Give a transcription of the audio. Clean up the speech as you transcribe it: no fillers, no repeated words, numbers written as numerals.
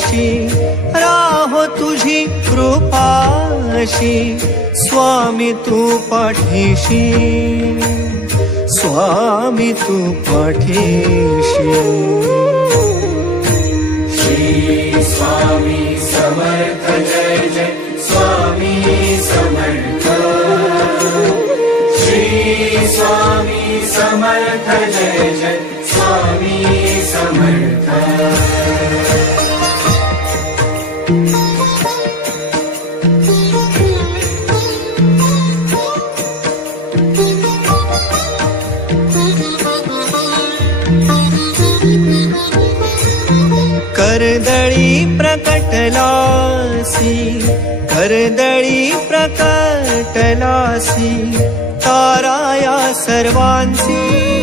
राहो तुझी कृपाशी स्वामी तू पाठीशी स्वामी तू पाठीशी श्री स्वामी समर्थ जय जय स्वामी समर्थ श्री स्वामी समर्थ जय जय स्वामी समर्थ कर्दळी प्रकटलासी कर्दळी प्रकटलासी तारा या सर्वांची